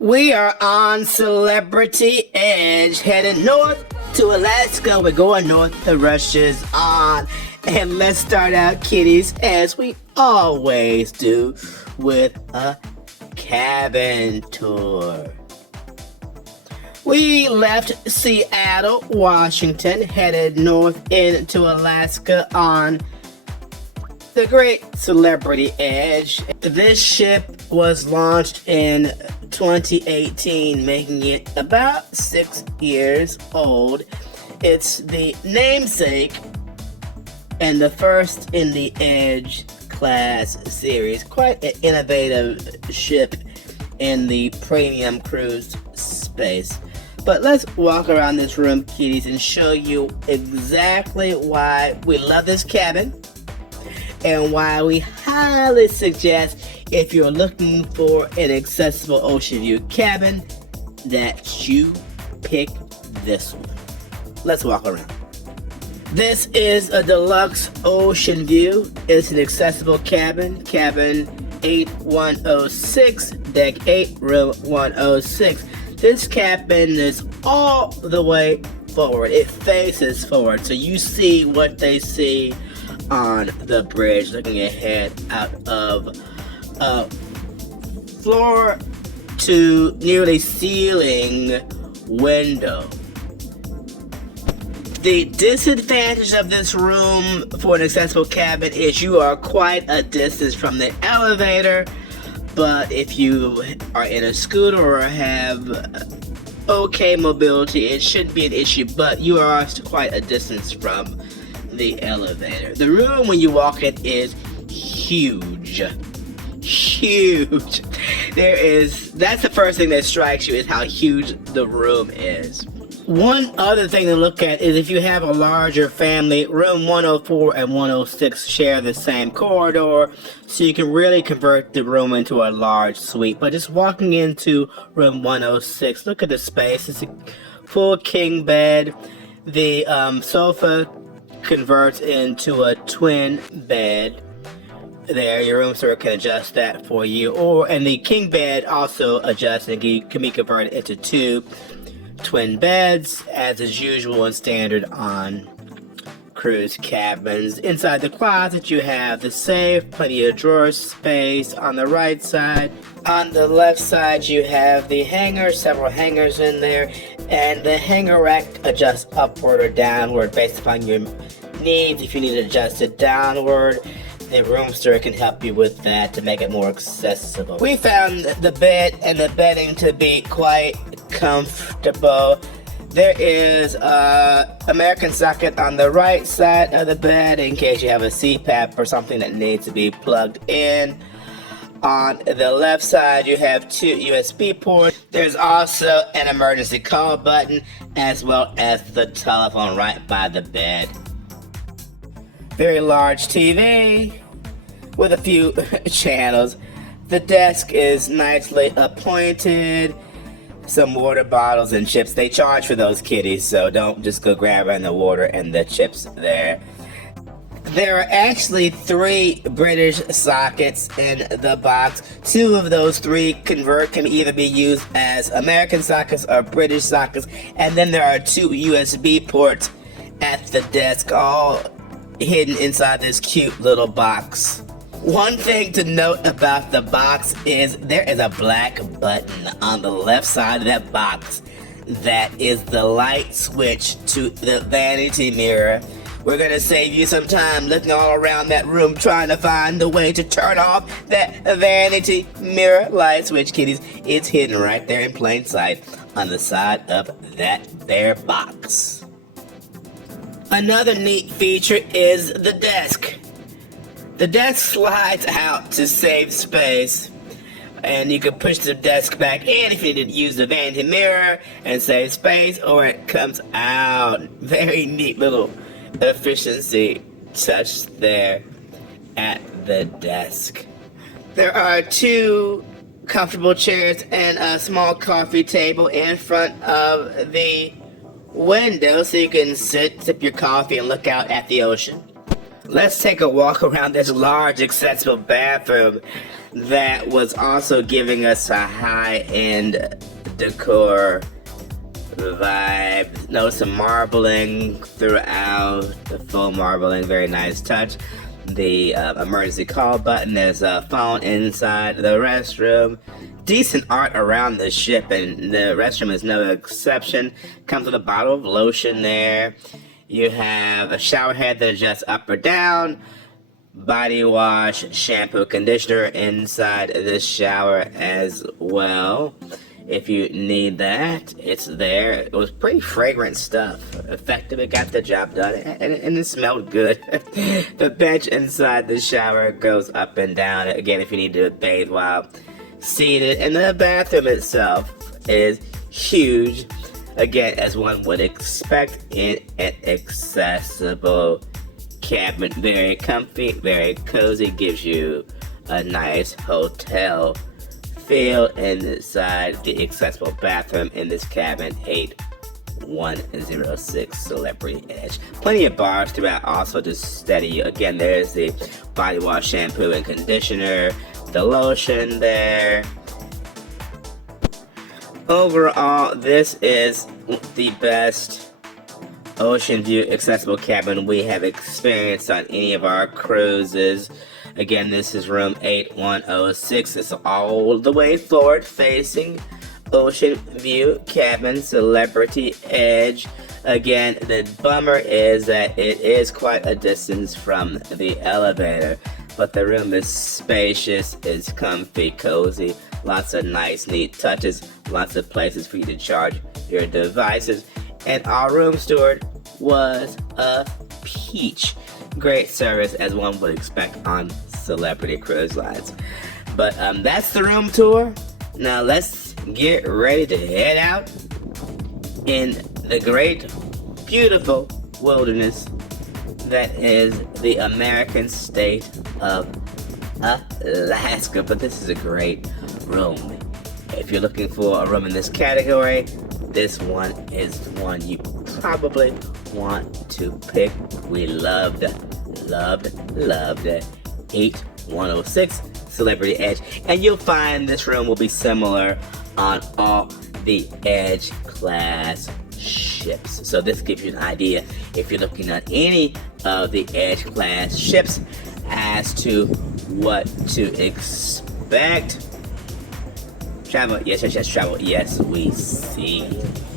We are on Celebrity Edge, heading north to Alaska. We're going north, the rush is on. And let's start out, kiddies, as we always do, with a cabin tour. We left Seattle, Washington, headed north into Alaska on the Great Celebrity Edge. This ship was launched in 2018, making it about 6 years old. It's the namesake and the first in the Edge class series. Quite an innovative ship in the premium cruise space. But let's walk around this room, kiddies, and show you exactly why we love this cabin and why we highly suggest, if you're looking for an accessible ocean view cabin, that you pick this one. Let's walk around. This is a deluxe ocean view. It's an accessible cabin, cabin 8106, deck 8, room 106. This cabin is all the way forward. It faces forward, so you see what they see on the bridge, looking ahead out of floor to nearly ceiling window. The disadvantage of this room for an accessible cabin is you are quite a distance from the elevator, but if you are in a scooter or have okay mobility, it shouldn't be an issue, but you are quite a distance from the elevator. The room when you walk in is huge. Huge. That's the first thing that strikes you, is how huge the room is. One other thing to look at is if you have a larger family, room 104 and 106 share the same corridor, so you can really convert the room into a large suite. But just walking into room 106, look at the space. It's a full king bed. The sofa converts into a twin bed. There, your room service can adjust that for you. And the king bed also adjusts and can be converted into two twin beds, as is usual and standard on cruise cabins. Inside the closet, you have the safe, plenty of drawer space on the right side. On the left side, you have the hanger, several hangers in there, and the hanger rack adjusts upward or downward based upon your needs. If you need to adjust it downward, the room store can help you with that to make it more accessible. We found the bed and the bedding to be quite comfortable. There is a American socket on the right side of the bed in case you have a CPAP or something that needs to be plugged in. On the left side, you have two USB ports. There's also an emergency call button, as well as the telephone right by the bed. Very large TV with a few channels. The desk is nicely appointed. Some water bottles and chips. They charge for those, kiddies, so don't just go grabbing the water and the chips there. There are actually 3 British sockets in the box. 2 of those 3 can either be used as American sockets or British sockets. And then there are 2 USB ports at the desk, all hidden inside this cute little box. One thing to note about the box is there is a black button on the left side of that box that is the light switch to the vanity mirror. We're gonna save you some time looking all around that room trying to find the way to turn off that vanity mirror light switch, kiddies. It's hidden right there in plain sight on the side of that there box. Another neat feature is the desk. The desk slides out to save space, and you can push the desk back in if you need to use the vanity mirror and save space, or it comes out. Very neat little efficiency touch there at the desk. There are 2 comfortable chairs and a small coffee table in front of the window, so you can sit, sip your coffee, and look out at the ocean. let's take a walk around this large accessible bathroom that was also giving us a high-end decor vibe. Notice some marbling throughout, the full marbling, very nice touch. The emergency call button, there's a phone inside the restroom. Decent art around the ship, and the restroom is no exception. Comes with a bottle of lotion there. You have a shower head that adjusts up or down. Body wash, shampoo, conditioner inside the shower as well. If you need that, it's there. It was pretty fragrant stuff. Effective, it got the job done, and it smelled good. The bench inside the shower goes up and down. Again, if you need to bathe while seated. And the bathroom itself is huge. Again, as one would expect, in an accessible cabinet. Very comfy, very cozy, gives you a nice hotel feel inside the accessible bathroom in this cabin 8106 Celebrity Edge. Plenty of bars throughout also to steady you. Again, there's the body wash, shampoo, and conditioner, the lotion there. Overall, this is the best ocean view accessible cabin we have experienced on any of our cruises. Again, this is room 8106. It's all the way forward facing ocean view cabin, Celebrity Edge. Again, the bummer is that it is quite a distance from the elevator, but the room is spacious, it's comfy, cozy, lots of nice, neat touches, lots of places for you to charge your devices, and our room steward was a peach. Great service, as one would expect on Celebrity Cruise Lines. But that's the room tour. Now let's get ready to head out in the great, beautiful wilderness that is the American state of Alaska. But this is a great room. If you're looking for a room in this category, this one is one you probably want to pick. We loved 8106 Celebrity Edge, and you'll find this room will be similar on all the Edge class ships. So this gives you an idea if you're looking at any of the Edge class ships as to what to expect. Travel, yes, travel, yes, we see.